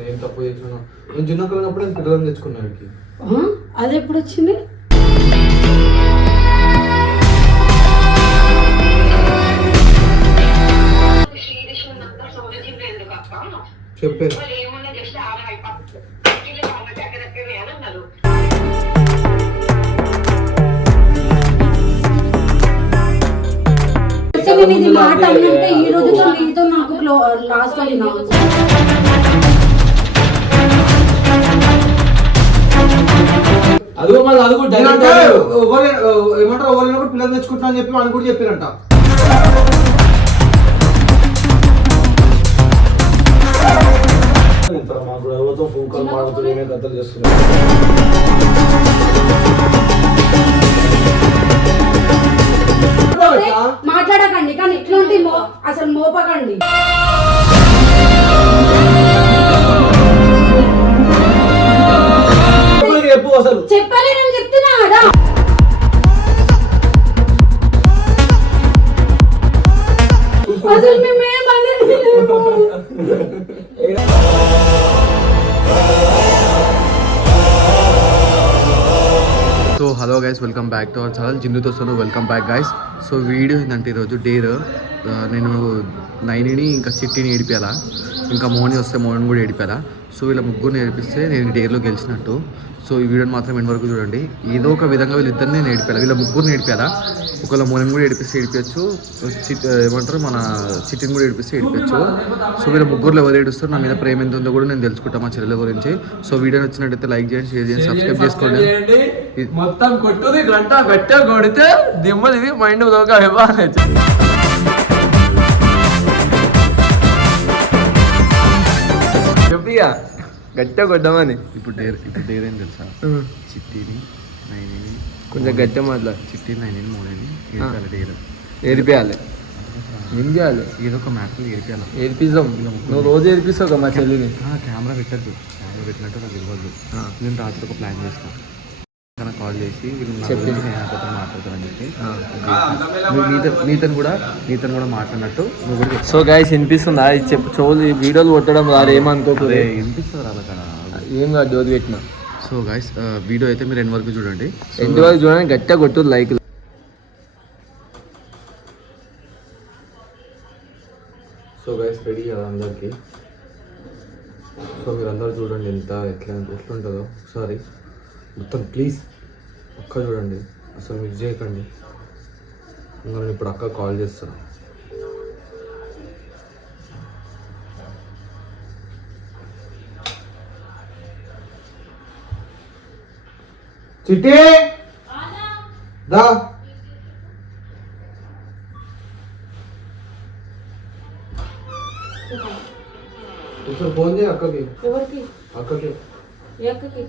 ఏం తప్పు చేసాను? నేను చిన్నప్పుడు నేను పిల్లలను తెచ్చుకున్నాడికి. అది ఎప్పుడు వచ్చింది? చెప్పే మాట అన్నంటే ఈ రోజుతో నీతో నాకు లాస్ట్ అయినా అది ఏమంటారు ఎవరైనా పిల్లలు తెచ్చుకుంటున్నా అని చెప్పి వాళ్ళు కూడా చెప్పారంట. మాకు ఎవరితో ఫోన్ కాల్ మాడుతూ ఏమే కథలు చేస్తున్నారు. మాట్లాడకండి కానీ ఎట్లాంటి అసలు మోపకండి. చెప్పలే నేను చెప్తున్నా కదా. అసలు మేమేం అనేది so hello guys, welcome back to our channel జిందుతో Sonu. Welcome back guys. So video ఏంటంటే ఈరోజు డేర్ నేను నైనిని ఇంకా చిట్టిని ఏడిపోయాలా, ఇంకా మోని వస్తే మోని కూడా ఏడిపోయాలా. సో వీళ్ళ ముగ్గురు నేర్పిస్తే నేను డేర్లో గెలిచినట్టు. సో ఈ వీడియోని మాత్రం ఎండ్ వరకు చూడండి. ఏదో ఒక విధంగా వీళ్ళిద్దరిని నేర్పాలి, వీళ్ళ ముగ్గురు నేర్పాలా. ఒకవేళ మోని కూడా ఏడిపిస్తే ఏడిపించచ్చు, ఏమంటారు మన చిట్టిని కూడా ఏడిపిస్తే ఏడిపించచ్చు. సో వీళ్ళ ముగ్గురులో ఎవరు ఏడుస్తారు, నా మీద ప్రేమ ఎంత ఉందో కూడా నేను తెలుసుకుంటాను మా చెల్లెల గురించి. సో వీడియో నచ్చినట్టయితే లైక్ చేయండి, షేర్ చేయండి, సబ్స్క్రైబ్ చేసుకోండి. మొత్తం కొట్టుది గంట గట్టిగా కొడితే దిమ్మది మైండ్ దోకా ఇవ్వాలి. చెప్పిగా గట్టిగా కొట్టామని. ఇప్పుడు డేర్ ఏం తెలుసా, చిట్టిని నైనిని కొంచెం గట్టిగా మాట్లాడు. చిట్టి నైనిని మోనిని ఏడిపించాలి, డేర్ ఏడిపియాలి. ఏం చేయాలి? ఏదో ఒక మ్యాటర్ ఏడిపించాలి. ఏడిపిస్తాం, నువ్వు రోజు ఏడిపిస్తావు మా చెల్లిని. కెమెరా పెట్టద్దు, కెమెరా పెట్టినట్టు నాకు తెలియదు. నేను రాత్రి ఒక ప్లాన్ చేసిన, కాల్ చేసి చెప్పి మాట్లాడతానని చెప్పి నీతను కూడా మాట్లాడినట్టు నువ్వు కూడా. సో గైస్ వినిపిస్తుందా? చెప్పు చోలు వీడియోలు కొట్టడం రాదు, ఏమనుకోకూడదు. వినిపిస్తుంది అలా కదా, ఏం కాదు జోది పెట్టిన. సో గైస్ వీడియో అయితే మీరు ఎండ్ వరకు చూడండి. ఎండ్ వరకు చూడండి, గట్టిగా కొట్టు లైక్. సో గైస్ రెడీ కదా అందరికి. సో మీరు అందరు చూడండి ఎట్లుంటుందో ఒకసారి మొత్తం ప్లీజ్ అక్క చూడండి, అసలు మిస్ చేయకండి. నేను ఇప్పుడు అక్క కాల్ చేస్తాను. చిట్టి దా, ఒకసారి ఫోన్ చేయి అక్కకి. ఎవరికి? అక్కకి. ఎక్కకి?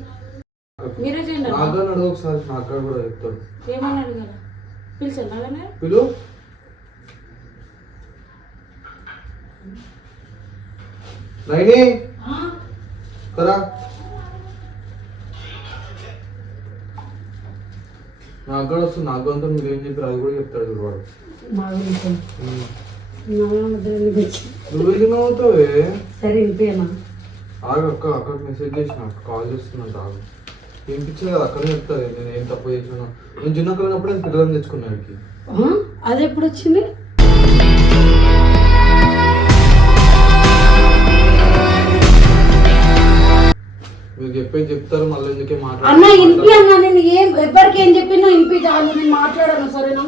మీరే చేయండి. నాకు అడుగు ఒకసారి, నా అక్క కూడా చెప్తాడు. ఏమని అడిగారు? పిలిచాను అలానే పిలు. నైని కదా, నాకు కూడా వస్తుంది. నాకు అంతా మీరు ఏం చెప్పారు అది కూడా చెప్తాడు వాడు. నువ్వు వెళ్ళి అవుతావే. సరే ఇంతేనా? ఆగు అక్క, అక్కడికి మెసేజ్ చేసిన, కాల్ చేస్తున్నాను. ఆగు, వినిపించదు కదా, అక్కడే చెప్తారు నేను ఏం తప్పు చేసాను. నేను చిన్నప్పుడు నేను పిల్లలను తెచ్చుకున్నాడికి. అది ఎప్పుడు వచ్చింది? మీరు చెప్పేది చెప్తారు, మళ్ళీ ఎందుకే అన్న ఇంపి అన్నా. నేను ఎవరికి ఏం చెప్పినా ఇంపి చాలు, నేను మాట్లాడాను. సరేనా?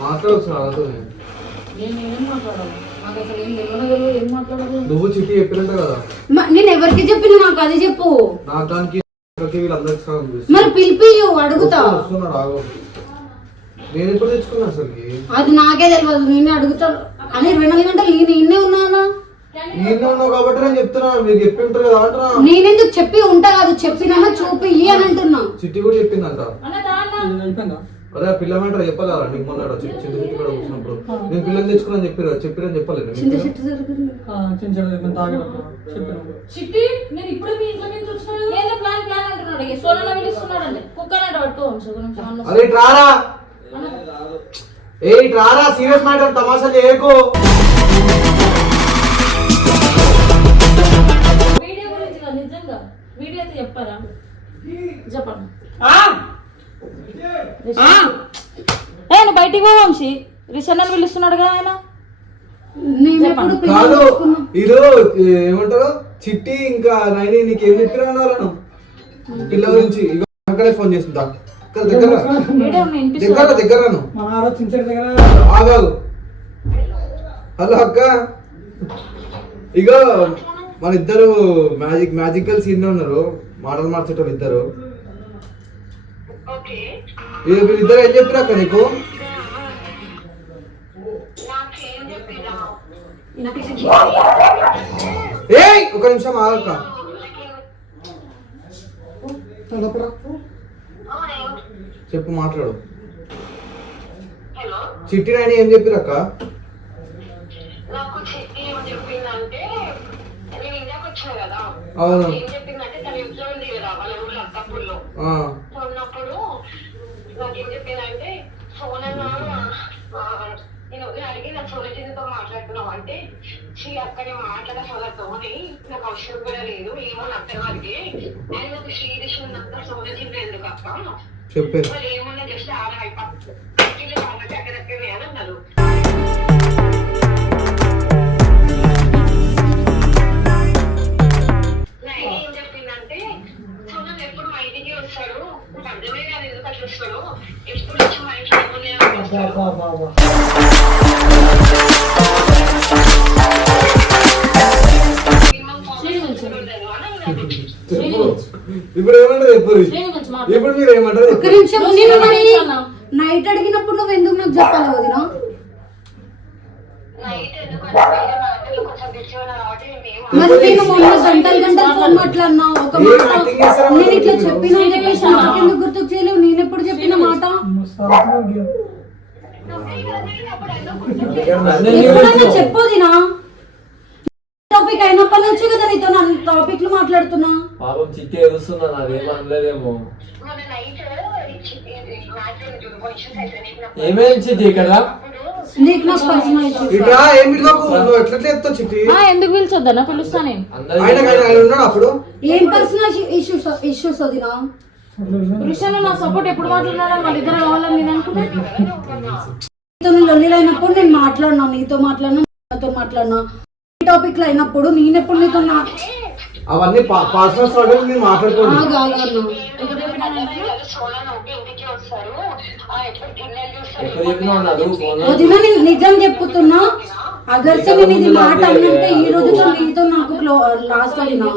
మాట్లాడచ్చు రాదు. నేను ఏం మాట్లాడాలి? నాకు అసలు ఏం తెలియదు, ఏం మాట్లాడాలి? నువ్వు చిట్టి చెప్పినట్టు కదా. నేను ఎవరికి చెప్పిన నాకు అది చెప్పు. నాకు దానికి మరి పిలిపి అడుగుతా. వస్తున్నాడు, ఆగు. నేను ఎప్పుడు తెచ్చుకున్నా అసలుకి అది నాకే తెలియదు, నేనే అడుగుతాను. అని 24 గంటలు నేను ఇన్నే ఉన్నానా? ఉన్నావు కాబట్టి నేను చెప్తున్నా, మీరు చెప్పి ఉంటారు కదా అంటున్నా. నేనెందుకు చెప్పి ఉంటా కాదు, చెప్పినా చూపి అని అంటున్నా. చిట్టి కూడా చెప్పిందంట. అదే పిల్ల మ్యాటర్ చెప్పాలా నీకు? మొన్న చిట్టి కూడా కూర్చున్నప్పుడు నేను పిల్లలు తెచ్చుకున్నాను చెప్పిరని చెప్పలేదు. అరే రారా, ఏ రారా, సీరియస్ మ్యాటర్ తమాషా చేయకు. ఏంటిది చెప్పరా చెప్పండి నువ్వు బయటికి పో వంశీ రిషన్ అని పిలుస్తున్నాడు కదా ఆయన నేనెప్పుడు కాదు ఇది ఏమంటారు చిట్టి ఇంకా నైని నీకేం చెప్పినా వాళ్ళను పిల్ల గురించి ఇక అక్కడే ఫోన్ చేస్తుందా దగ్గర దగ్గర దగ్గర ఆగాగు. హలో అక్క ఇగో మన ఇద్దరు మ్యాజికల్ సీన్ ఉన్నారు మాటలు మార్చేటోళ్ళు ఇద్దరు. వీళ్ళిద్దరు ఏం చెప్పిరా అక్క నీకు? ఏయ్ ఒక నిమిషం ఆగక్క. చెప్పు మాట్లాడు. చిట్టి నాయని ఏం చెప్పిరక్క? నాకు చిట్టి ఏం చెప్పిందంటే నేను ఇండియాకి వచ్చాను కదా అవును ఏం చెప్పిందంటే తన ఇంట్లో ఉంది కదా వాళ్ళ ఊళ్ళో అత్తపూర్లో ఉన్నప్పుడు నాకేం చెప్పిందంటే ఫోన్ అన్నా నేను అడిగి నా సోదరితో మాట్లాడుతున్నావు అంటే అక్కడే మాట్లాడే సోదరితోని నాకు అవసరం కూడా లేదు ఏమో నచ్చని వారికి నేను నాకు శ్రీదేశ్ ఉన్నంత సోదరి ఎందుకు అక్క చెప్పే వాళ్ళు ఏమన్నా జస్ట్ ఆడ అయిపోతుంది దగ్గర అని అన్నారు. ఏం చెప్పిందంటే సోదరు ఎప్పుడు మా ఇంటికి వస్తాడు నాకు అర్థమే కాదు ఎందుకు అట్లా వస్తాడు ఎప్పుడు వచ్చి మా ఇంట్లో ఇప్పుడు ఏమంటారు చెప్పు. ఇప్పుడు మీరు ఏమంటారు? ఒక్క నిమిషం నేను మరి నైట్ అడిగినప్పుడు నువ్వు ఎందుకు నాకు చెప్పాలి వదినా? మరి నేను మొన్న గంటలు ఫోన్ మాట్లాడినా ఒక మాట నేను ఇట్లా చెప్పిన అని చెప్పేసి నాకెందుకు గుర్తుకు చేయలేవు? నేను ఎప్పుడు చెప్పిన మాట ఎప్పుడైనా చెప్పొదినా? టాపిక్ అయినప్పటి నుంచి కదా నీతో నన్ను టాపిక్లు మాట్లాడుతున్నా. పాపం చిట్టి ఏడుస్తున్నా నాదేం అనలేదేమో. ఏమేమి చిట్టి ఇక్కడ నీకు నాకు పర్సనల్ ఇష్యూస్ ఇట్లా ఏమి నువ్వు ఎట్లా చెప్తావు చిట్టి? ఎందుకు పిలిచొద్దన్నా పిలుస్తా నేను ఆయన ఉన్నాడు అప్పుడు ఏం పర్సనల్ ఇష్యూస్ వదినా? రిషన్ నా సపోర్ట్ ఎప్పుడు మాట్లాడినారా వాళ్ళిద్దరు కావాలని నేను అనుకున్నా. నీతో లొల్లిలు అయినప్పుడు నేను మాట్లాడినా, నీతో మాట్లాడినా, నాతో మాట్లాడినా. టాపిక్ లో అయినప్పుడు నేనెప్పుడు నీతో అవన్నీ పర్సనల్ స్ట్రగుల్ నేను మాట్లాడుకోండి. వదిన నేను నిజం చెప్పుతున్నా. అగర్స నేను ఇది మాట అన్నంటే ఈ రోజుతో నీతో నాకు లాస్ట్ అయినా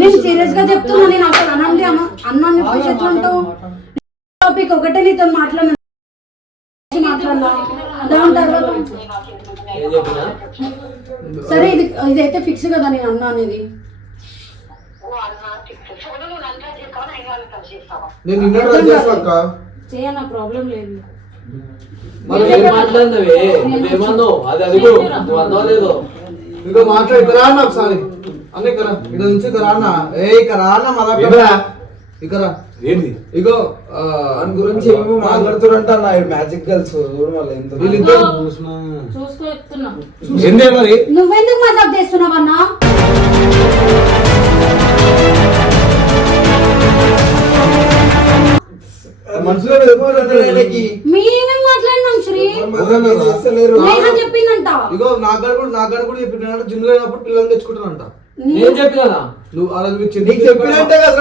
నేను సీరియస్ గా చెప్తున్నా. నేను అసలు అనండి అన్నాన్ని ఎట్లా ఉంటావు? టాపిక్ ఒకటే నీతో మాట్లాడినా దాని తర్వాత సరే ఇదైతే ఫిక్స్ కదా నేను అన్నా అనేది. నేను నిన్న చేస్తాక చేయన్న ప్రాబ్లం లేదు. మాట్లాడినవే నువ్వేమన్నావు అది అదిగో నువ్వు అన్నావు లేదో ఇక మాట్లాడు అన్న ఒకసారి అన్న ఇక్కడ ఇక్కడ నుంచి ఇక్కడ అన్న ఇక్కడ అన్న మళ్ళా ఇక్కడ ఏంటి ఇగో దాని గురించి ఏమో మాట్లాడుతురంట నా మ్యాజిక్ గర్ల్స్ వీళ్ళిద్దరు చూస్తూ చెప్తున్నా. ఏందే మరి నువ్వెందుకు మజాక్ చేస్తున్నావన్నా? మనసులో మేమేం మాట్లాడినాం శ్రీ? చెప్పిందంట ఇగో నాగడ కూడా చెప్పిన జిమ్ అయినప్పుడు పిల్లల్ని తెచ్చుకుంటానంట. నేను చెప్పినా నువ్వు అలా నీకు చెప్పినట్టే కదా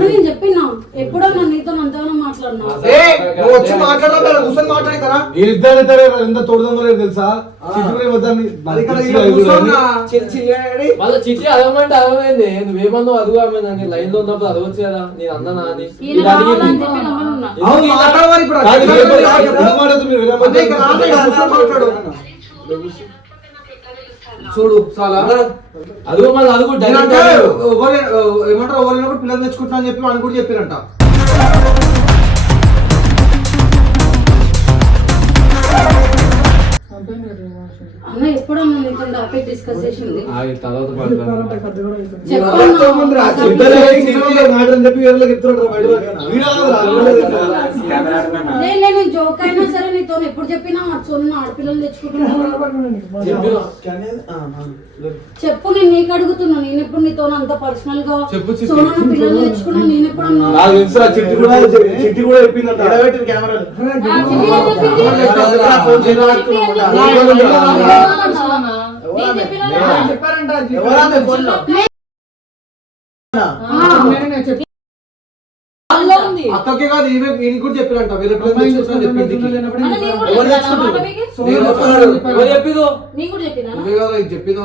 నేను చెప్పినా ఎప్పుడో నన్ను నీతో అంతగానో మాట్లాడినా. నువ్వు వచ్చి మాట్లాడాలి కూర్చొని మాట్లాడి కదా ఎంత తోడుదమ్మలేదు తెలుసా? వాళ్ళ చిట్టి అదమంటే అదమైంది నువ్వేమన్నావు అదుగు ఆమె లైన్ లో ఉన్నప్పుడు అదవచ్చు కదా నేను అన్నా అని చూడు చాలా అదుగు మళ్ళీ అదుగు ఏమంటారు ఎవరైనప్పుడు పిల్లలు తెచ్చుకుంటున్నా అని చెప్పి వాడిని కూడా చెప్పారంట. అన్న ఎప్పుడన్నా నీతో టాపిక్ డిస్కస్ చేసింది ఆగి తర్వాత మాట్లాడదాం. నేను జోక్ అయినా సరే నీతో ఎప్పుడు చెప్పినా సొన్న ఆడపిల్లలు తెచ్చుకుంటున్నా చెప్పు. నేను నీకు అడుగుతున్నా, నేను ఎప్పుడు నీతో అంత పర్సనల్ గా సోనా పిల్లలు తెచ్చుకున్నా నేను ఎప్పుడు అన్నా? చిట్టి కూడా చెప్పిందంట అక్కకే కాదు ఈయన కూడా చెప్పినంట వేరే చెప్పింది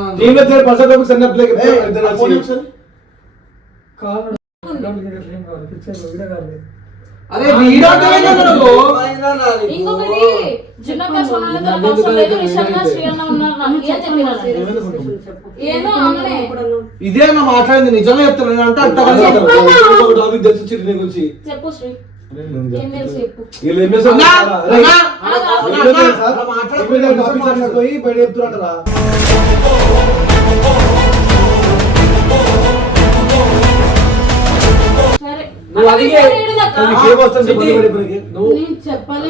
అరే ఇంకొకటి చిన్నగా సోనాలతో అవసరం లేదు, రిషబ్గా శ్రీయన్న ఉన్నారు నాకు ఏం చెప్పినారు? ఏమో అమ్మనే ఇదే నా మాట్లాడింది నిజంగా చెప్తాను అంటే చెప్పు శ్రీ, ఏం తెలుసు చెప్పు. పోయి బయట చెప్తున్నా సరే నువ్వు అడిగే నేను చెప్పాలి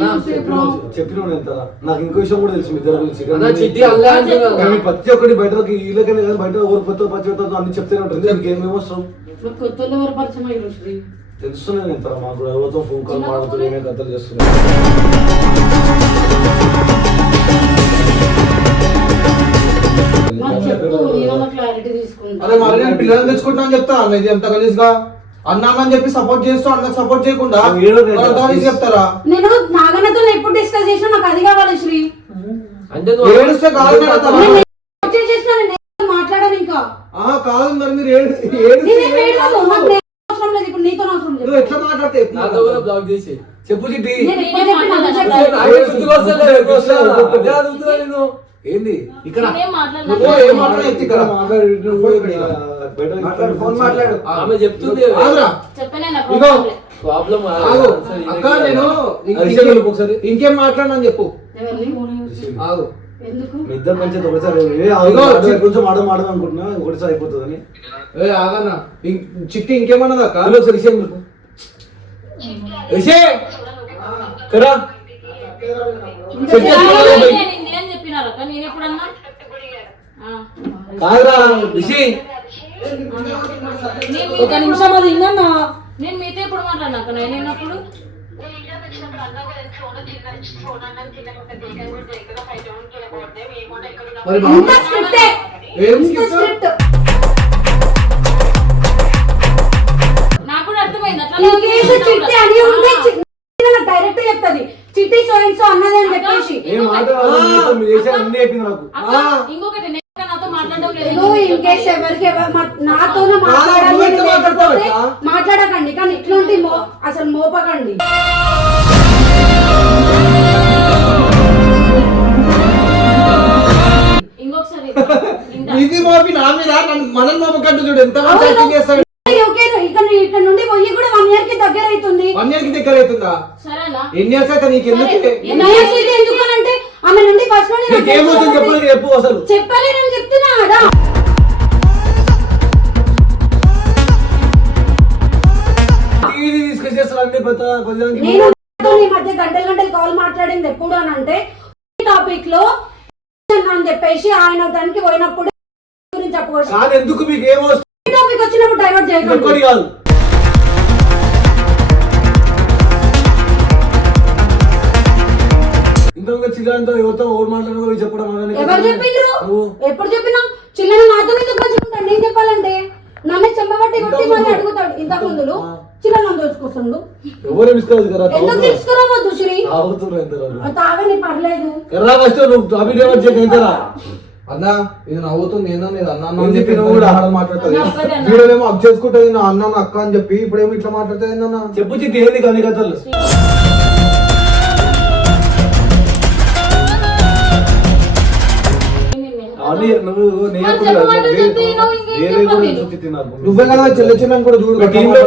చెప్పిన ఎంత నాకు ఇంకో విషయం కూడా తెలుసు మీ ఇద్దరు గురించి అన్న చిట్టి అల్లే అంటున్నావు. కానీ ప్రతి ఒక్కటి బయట వీళ్ళకనే కదా బయట ఊరు కొత్త పచ్చి అన్ని చెప్తూనే ఉంటుంది దానికి ఏం అవసరం నాకు కొత్తలో ఎవరు పరిచయం అయ్యారు శ్రీ? తెలుస్తున్నాను ఎంత మాకు కూడా ఎవరితో ఫోన్ కాల్ మాడుతూ ఏమేమి కథలు చేస్తున్నాను నాకు చెప్పు, నేను క్లారిటీ తీసుకుంటా. అరే మరి నేను పిల్లల్ని తెచ్చుకుంటా అని చెప్తా అన్న ఇది ఎంత గలీజ్గా అన్నా అని చెప్పి సపోర్ట్ చేస్తూ అన్నకు సపోర్ట్ చేయకుండా చెప్తారా? నేను నాగన్నతో ఎప్పుడు డిస్కస్ చేసినా నాకు అది కావాలి శ్రీ. అంటే ఏడుస్తే కాదు చేసిన నేను మాట్లాడాను ఇంకా కాదు మరి మీరు నేనేం ఏడవను, నాకు నేను అవసరం లేదు ఇప్పుడు నీతో అవసరం లేదు. నువ్వు ఎట్లా మాట్లాడితే నాతో కూడా బ్లాక్ చేసి చెప్పు చిట్టి. నేను ఎప్పుడు చెప్పినా అదే చెప్పాను. నాకే గుర్తుకొస్తలే, అదే అడుగుతున్నా నేను. ఏంది ఇక్కడ నేనేం మాట్లాడలేదు. నువ్వు ఏం మాట్లాడేది ఇక్కడ ఫోన్ మాట్లాడు ఆమె చెప్తుంది ఆగురా. చెప్పనే నాకు ఇగో ప్రాబ్లం ఆగు. అక్క నేను ఒకసారి ఇంకేం మాట్లాడినా చెప్పు. ఎవరిని? ఆగు. ఎందుకు? మీ ఇద్దరు మంచిది ఒకసారి కొంచెం మాడదాం అనుకుంటున్నా ఒకటిసారి అయిపోతుందని ఆగన్నా చిట్టి ఇంకేమన్నది అక్క? ఒకసారి విషయం చెప్పు కదా నేను చెప్పినారు అక్క, నేను ఎప్పుడన్నా కాదురా రిషి ఒక నిమిషం అది విన్నా. నేను మీతో ఎప్పుడు మాట్లాడినా అక్క? నేను విన్నప్పుడు మరి ఇంత స్క్రిప్టే. ఏం ఇంత స్క్రిప్ట్? స్క్రిప్ట్. నాకు కూడా అర్థమైంది. ఈ కేసు చిట్టి అని ఉంటే డైరెక్ట్ చెప్తుంది చిట్టి సో అండ్ సో అన్నది అని చెప్పేసి. ఏం మాట్లాడాలి మీరు చేసే అన్ని అయిపోయింది నాకు ఇంకొకటి నాతో మాట్లాడడం నువ్వు లేదు. ఇన్ కేసు ఎవరికి నాతోనే మాట్లాడాలి నువ్వు ఎట్లా మాట్లాడతావు అక్క? మాట్లాడకండి కానీ ఇట్లాంటి అసలు మోపకండి. ఇంకొకసారి ఇది మోపి నా మీద మనం మోపకట్టు చూడు ఎంత మంచి యాక్టింగ్ చేస్తాడు. ఓకే ఇక్కడ నుండి పోయి కూడా 1 year కి దగ్గర అవుతుంది. 1 year కి దగ్గర అవుతుందా? సరేనా? ఎన్ని ఇయర్స్ అయితే నీకు ఎందుకు ఎందుకనంటే ఆమె నుండి ఫస్ట్ ఏమవుతుంది చెప్పాలి చెప్పు అసలు చెప్పాలి నేను చెప్తున్నా కదా. ఇది డిస్కస్ చేస్తారు అన్ని నేను ఈ మధ్య గంటలు కాల్ మాట్లాడింది ఎప్పుడు అని అంటే టాపిక్ లో అని చెప్పేసి ఆయన దానికి పోయినప్పుడు గురించి చెప్పవచ్చు. కానీ ఎందుకు మీకు ఏమో టాపిక్ వచ్చినప్పుడు డైవర్ట్ చేయకండి. కాదు ఇంకొక చిల్లంతో ఎవరితో ఓడి మాట్లాడడం చెప్పడం ఎవరు చెప్పిండ్రు? ఎప్పుడు చెప్పినా చిల్లని నాతో ఎందుకు పంచుకుంటాడు? నేను చెప్పాలంటే నన్ను చెంపబట్టి కొట్టి మళ్ళీ అడుగుతాడు. ఇంతకు ముందు చిల్లని నన్ను దోచుకొస్తుండు. ఎవరు మిస్కలేదు కదా ఎందుకు తీసుకురావద్దు శ్రీ? తాగని పర్లేదు. ఎర్రా ఫస్ట్ నువ్వు అవి డైవర్ట్ చేయగలుగుతారా అన్నా ఇది నవ్వుతుంది ఏందో నేను అన్న ఏం అని చెప్పి చెప్పి నువ్వు కూడా మాట్లాడుతుంది వీడేమో అప్ చేసుకుంటుంది నా అన్న నా అక్క అని చెప్పి ఇప్పుడేమో ఇట్లా మాట్లాడుతుంది ఏందన్నా? చెప్పు చిట్టి ఏంది కానీ కథలు అన్ని నువ్వు నువ్వే కదా చిన్న కూడా చూడు టీమ్ లో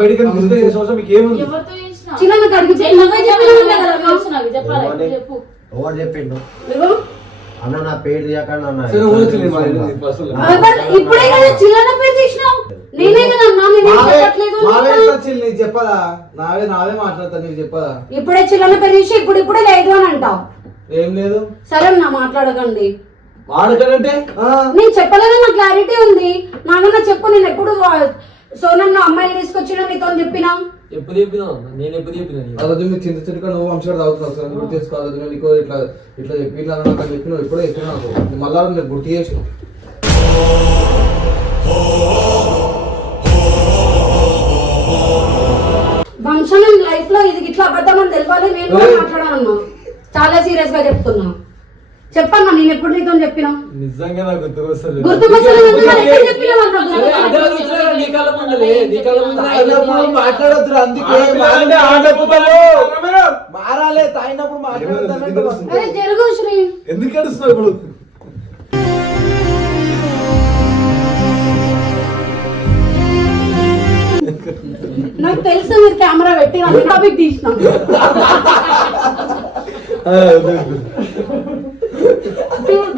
బయటకి డిస్కస్ చేసే అవసరం మీకు ఏముంది ఎవరితో చేసినా? చిన్నగా అడిగితే నువ్వే చెప్పినావు కదా నాకు. నాకు చెప్పాలి. చెప్పు. ఎవరు చెప్పిండు ఇదిగో, అన్న నా పేరు తీయకండి అన్న. సరే ఊరికి అసలు ఇప్పుడే కదా చిల్లర పేరు తీసినావు. నేనే కదా అన్నా, నేనేం చెప్పట్లేదు అన్నా. నీకు చెప్పదా? నావే మాట్లాడతా, నీకు చెప్పదా? ఇప్పుడే చిల్లర పేరు తీసి ఇప్పుడే లేదు అని అంటావు. ఏం లేదు. సరే అన్నా, మాట్లాడకండి. వాడకంటే నేను చెప్పలేదని నాకు క్లారిటీ ఉంది. నాకన్నా చెప్పు, నేను ఎప్పుడు సోనన్న అమ్మాయిని తీసుకొచ్చినా నీతో చెప్పినా? ఎప్పుడు చెప్పినా నేను ఎప్పుడు చెప్పినా ఆ రోజు మీరు చింత చెట్టుగా నువ్వు వంశం తాగుతున్నావు సార్, గుర్తు చేసుకోవాలి. నేను నీకు ఇట్లా చెప్పి ఇట్లా నాకు చెప్పినావు, ఎప్పుడో చెప్పినా నాకు మళ్ళా నేను గుర్తు చేసినావు. వంశం లైఫ్ లో ఇది ఇట్లా అబద్ధం అని తెలియాలి. నేను కూడా మాట్లాడాలన్నా, చాలా సీరియస్ గా చెప్తున్నా. చెప్పన్నా, నేను ఎప్పుడు నీతో చెప్పినా? నిజంగా నాకు గుర్తుకొస్తలేదు. మాట్లాడొద్దు, అందుకే మారాలే. తాగినప్పుడు మాట్లాడొద్దు. జరుగు శ్రీ. ఎందుకు ఏడుస్తున్నావు ఇప్పుడు? నాకు తెలుసు మీరు కెమెరా పెట్టి అన్ని టాపిక్ తీసిన.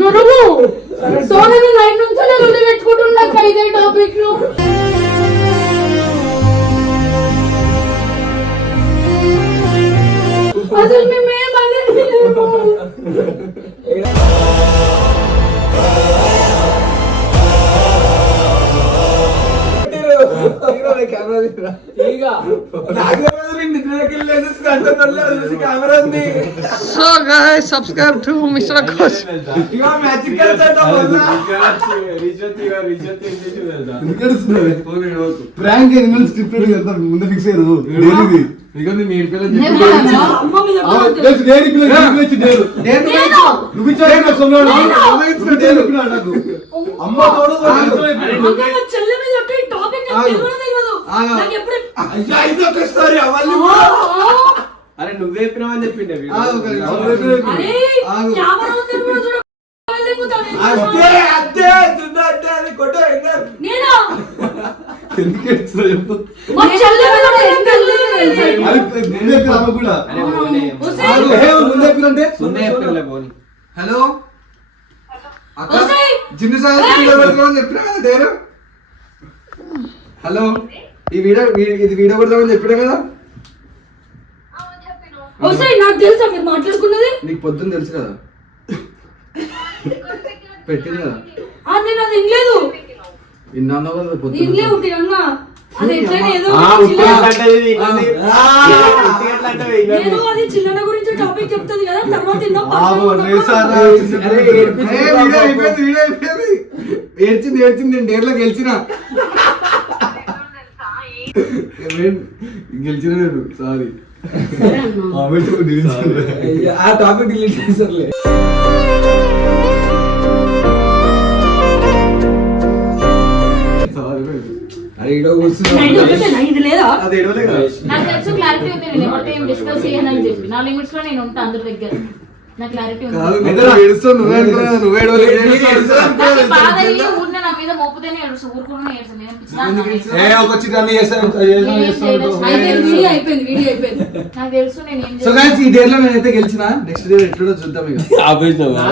జరుగు. సోనని నైట్ నుంచి నేను పెట్టుకుంటున్నా ఇదే టాపిక్ లో. అసలు మేమేమనేది so guys subscribe to mister Aakash. Prank scripted కదా, ముందే ఫిక్స్ అయ్యారు. అమ్మ తోడు అరే నువ్వే చెప్పినావని చెప్పిండే హలో అక్క, జిన్ను సార్ చెప్పినా కదా డేరు. హలో, ఇది వీడియో కొడదామని చెప్పినా కదా. నాకు తెలుసా మీరు మాట్లాడుకున్నది? నీకు పొద్దున్న తెలుసు కదా, పెట్టింది కదా. నేను అది వినలేదు. విన్నాను కదా పొద్దున్న. వినలే అన్నా, అది ఎట్లనే ఏదో నేను అది చిల్లర గురించి టాపిక్ చెప్తుంది కదా, తర్వాత ఏడ్చింది నేను డేర్లో గెలిచిన నేను సారీ. ఆ టాపిక్ డిలీట్ చేసారులే. ఇది లేదా? అది ఏడవలే కదా. నాకు తెలుసు, క్లారిటీ ఉంది. నేను ఎవరితో ఏం డిస్కస్ చేయనని చెప్పి నా లిమిట్స్ లో నేను ఉంటా అందరి దగ్గర. నాకు క్లారిటీ ఉంది. నాకు బాధ అయ్యి ఊరినే నా మీద మోపుతేనే ఏడుస్తూ, ఊరుకునే ఏడుస్తాను. నాకు తెలుసు నేను ఏం సో గైస్ ఈ డేర్ లో నేనైతే గెలిచిన. నెక్స్ట్ డే ఎట్లా చూద్దాం ఇక.